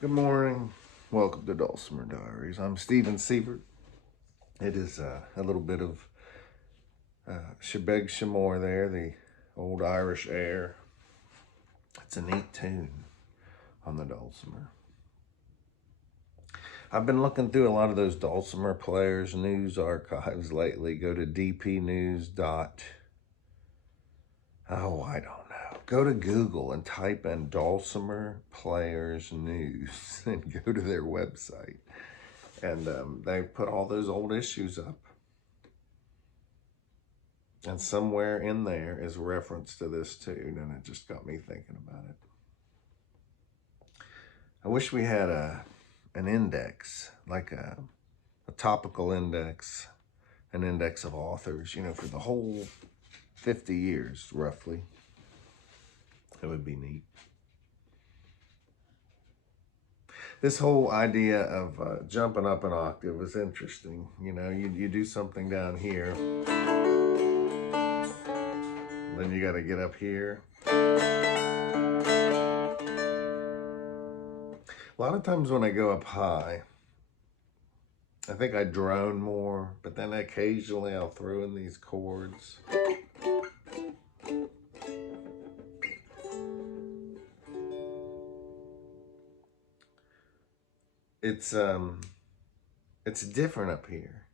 Good morning. Welcome to Dulcimer Diaries. I'm Stephen Seifert. It is a little bit of Shebeg Shamor there, the old Irish air. It's a neat tune on the Dulcimer. I've been looking through a lot of those Dulcimer players' news archives lately. Go to dpnews. Oh, I don't know. Go to Google and type in Dulcimer Players News and go to their website. And they put all those old issues up. And somewhere in there is reference to this tune, and it just got me thinking about it. I wish we had an index, like a topical index, an index of authors, for the whole 50 years, roughly. It would be neat. This whole idea of jumping up an octave is interesting. You do something down here, then you got to get up here. A lot of times when I go up high, I think I drone more, but then occasionally I'll throw in these chords. It's different up here.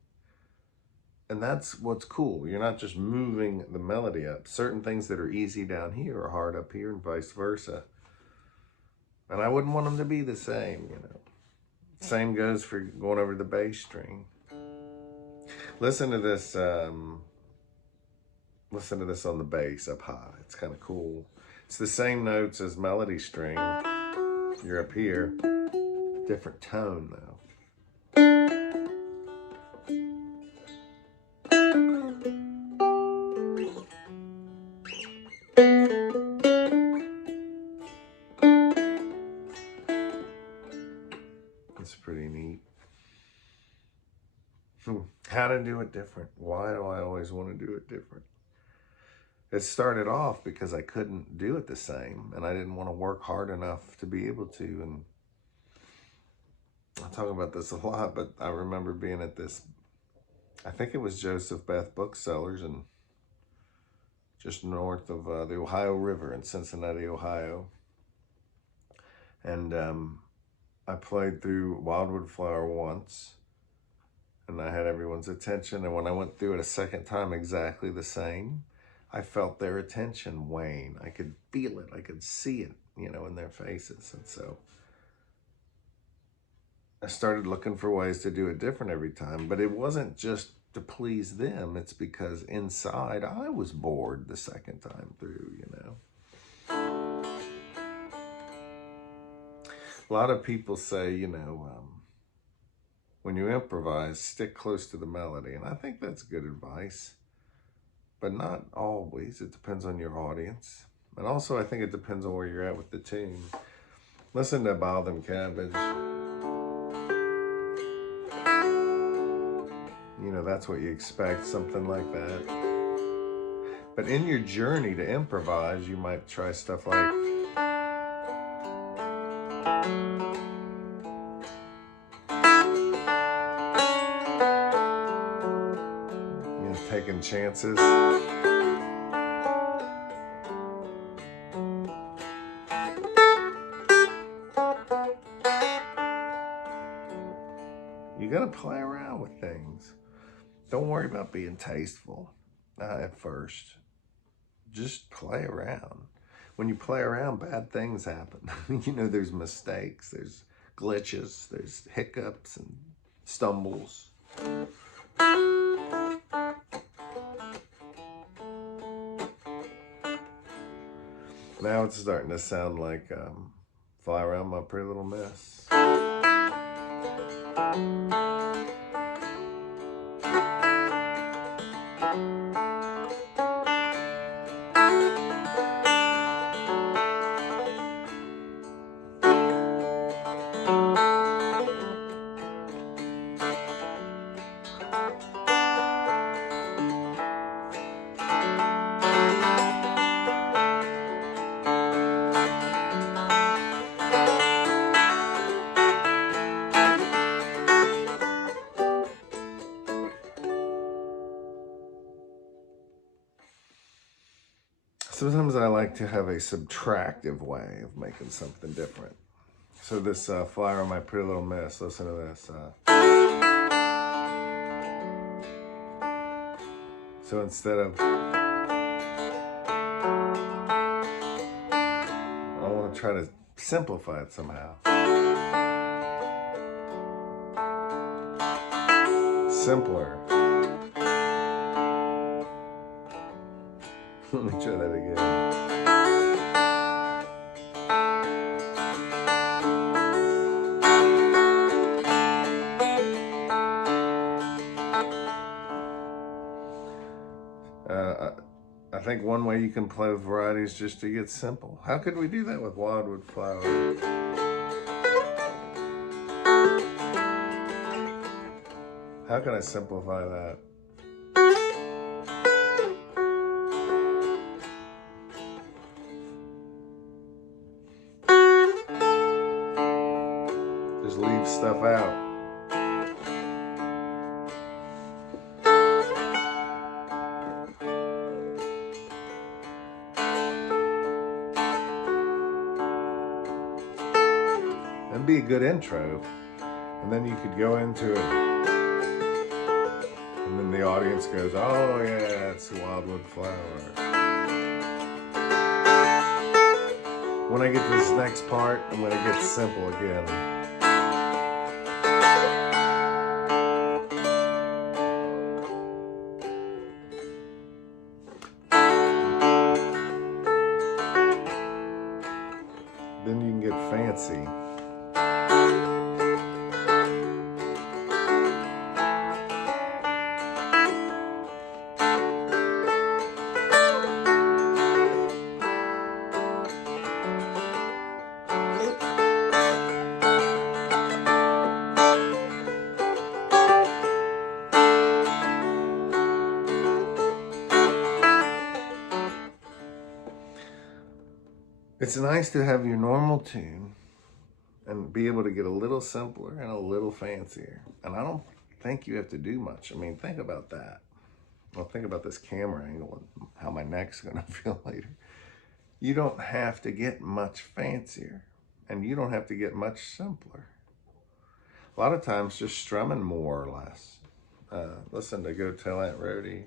And that's what's cool. You're not just moving the melody up. Certain things that are easy down here are hard up here and vice versa. And I wouldn't want them to be the same, Same goes for going over the bass string. Listen to this on the bass up high. It's kind of cool. It's the same notes as melody string. You're up here. Different tone though. It's pretty neat. How to do it different. Why do I always want to do it different? It started off because I couldn't do it the same, and I didn't want to work hard enough to be able to. And I talk about this a lot, but I remember being at this, I think it was Joseph Beth Booksellers, and just north of the Ohio River in Cincinnati, Ohio. And I played through Wildwood Flower once, and I had everyone's attention. And when I went through it a second time exactly the same, I felt their attention wane. I could feel it. I could see it, in their faces. And so I started looking for ways to do it different every time. But it wasn't just to please them. It's because inside I was bored the second time through, A lot of people say, when you improvise, stick close to the melody. And I think that's good advice, but not always. It depends on your audience. And also, I think it depends on where you're at with the tune. Listen to Bob Them Cabbage. That's what you expect, something like that. But in your journey to improvise, you might try stuff like, taking chances. You gotta play around with things. Don't worry about being tasteful at first. Just play around. When you play around, bad things happen. There's mistakes, there's glitches, there's hiccups and stumbles. Now it's starting to sound like Fly Around My Pretty Little Miss. Sometimes I like to have a subtractive way of making something different. So this Fly Around My Pretty Little Miss, listen to this. So instead of, I want to try to simplify it somehow. Simpler. Let me try that again. I think one way you can play with variety is just to get simple. How could we do that with Wildwood Flower? How can I simplify that? Just leave stuff out. That'd be a good intro. And then you could go into it. And then the audience goes, oh yeah, it's the Wildwood Flower. When I get to this next part, I'm going to get simple again. Then you can get fancy. It's nice to have your normal tune and be able to get a little simpler and a little fancier. And I don't think you have to do much. I mean, think about that. Well, think about this camera angle and how my neck's going to feel later. You don't have to get much fancier, and you don't have to get much simpler. A lot of times just strumming more or less. Listen to Go Tell Aunt Rhody.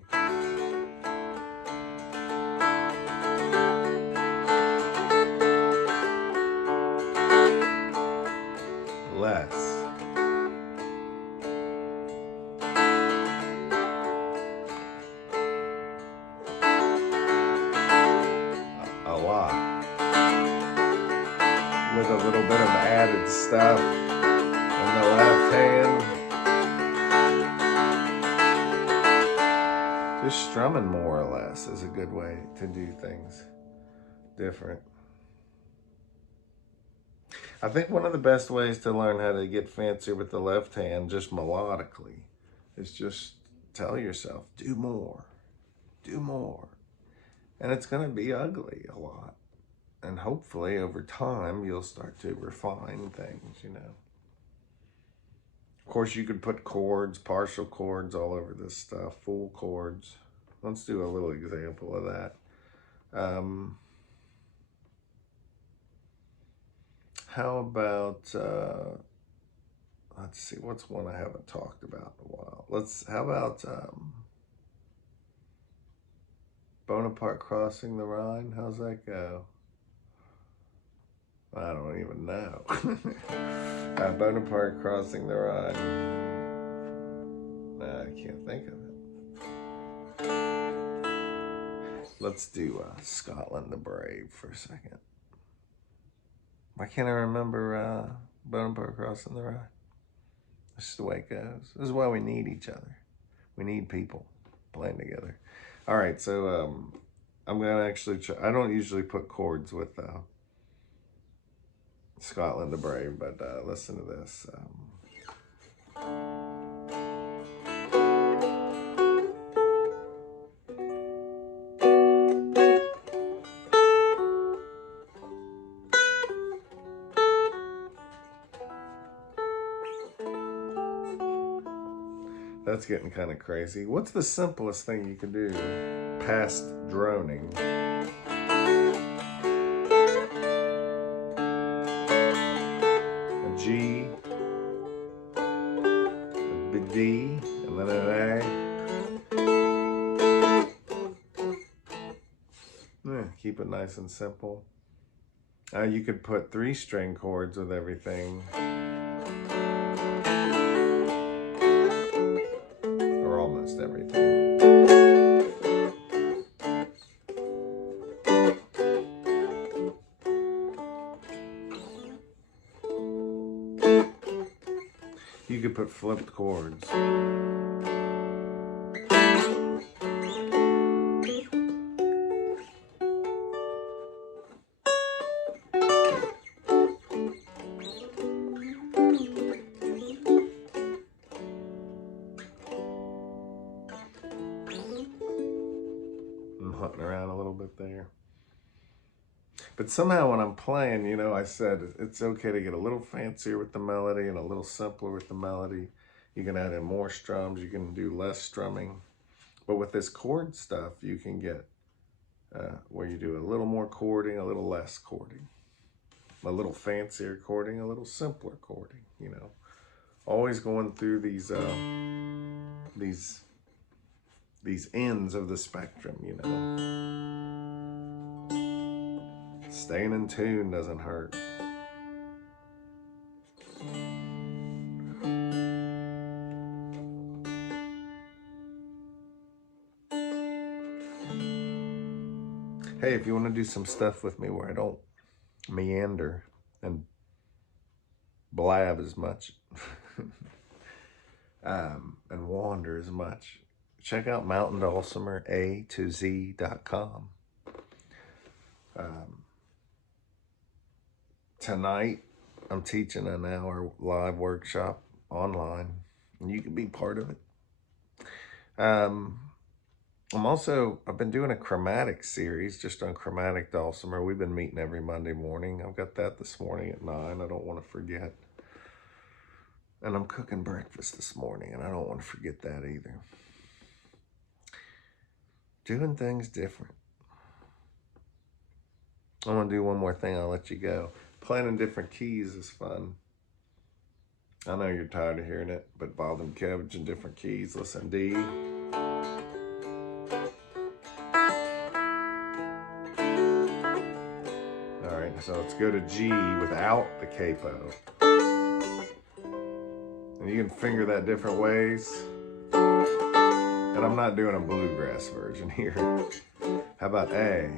Less. A lot. With a little bit of added stuff in the left hand. Just strumming more or less is a good way to do things different. I think one of the best ways to learn how to get fancier with the left hand, just melodically, is just tell yourself, do more, do more. And it's going to be ugly a lot. And hopefully over time, you'll start to refine things, you know. Of course, you could put chords, partial chords all over this stuff, full chords. Let's do a little example of that. How about, let's see, what's one I haven't talked about in a while? How about Bonaparte Crossing the Rhine? How's that go? I don't even know. Bonaparte crossing the Rhine. I can't think of it. Let's do Scotland the Brave for a second. Why can't I remember Bonaparte crossing the Rhine? That's just the way it goes. This is why we need each other. We need people playing together. All right, so I'm going to actually try. I don't usually put chords with Scotland the Brave, but listen to this. That's getting kind of crazy. What's the simplest thing you can do past droning? A G, a big D, and then an A. Keep it nice and simple. You could put 3-string chords with everything. Or almost everything. You could put flipped chords. I'm hunting around a little bit there. But somehow when I'm playing, you know, I said it's okay to get a little fancier with the melody and a little simpler with the melody. You can add in more strums. You can do less strumming. But with this chord stuff, you can get where you do a little more chording, a little less chording. A little fancier chording, a little simpler chording, you know. Always going through these ends of the spectrum, you know. Staying in tune doesn't hurt. Hey, if you want to do some stuff with me where I don't meander and blab as much and wander as much, check out Mountain Dulcimer A2Z.com. Tonight, I'm teaching an hour live workshop online, and you can be part of it. I've been doing a chromatic series just on chromatic dulcimer. We've been meeting every Monday morning. I've got that this morning at 9. I don't want to forget. And I'm cooking breakfast this morning, and I don't want to forget that either. Doing things different. I want to do one more thing. I'll let you go. Playing in different keys is fun. I know you're tired of hearing it, but boiled and cabbage in different keys. Listen, D. All right, so let's go to G without the capo. And you can finger that different ways. And I'm not doing a bluegrass version here. How about A?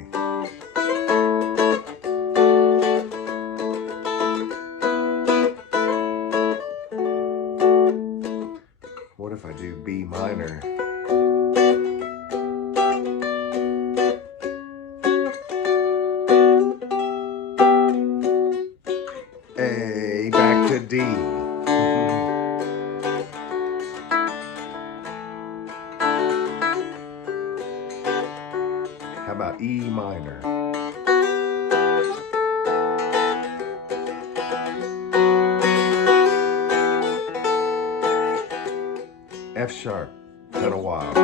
What if I do B minor? A, back to D. How about E minor? F sharp, pedal wild.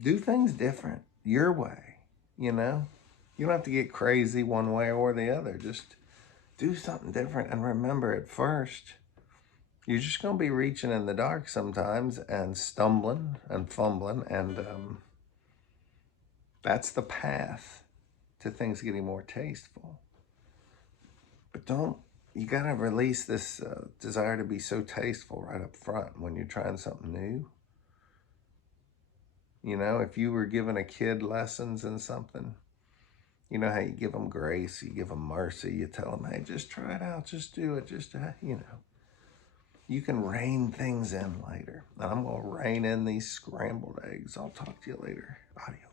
Do things different, your way, you know? You don't have to get crazy one way or the other. Just Do something different. And remember, at first, you're just going to be reaching in the dark sometimes and stumbling and fumbling. And that's the path to things getting more tasteful. But you got to release this desire to be so tasteful right up front when you're trying something new. You know, if you were giving a kid lessons in something, you know how you give them grace, you give them mercy, you tell them, hey, just try it out, just do it, you know. You can rein things in later. And I'm going to rein in these scrambled eggs. I'll talk to you later. Adios.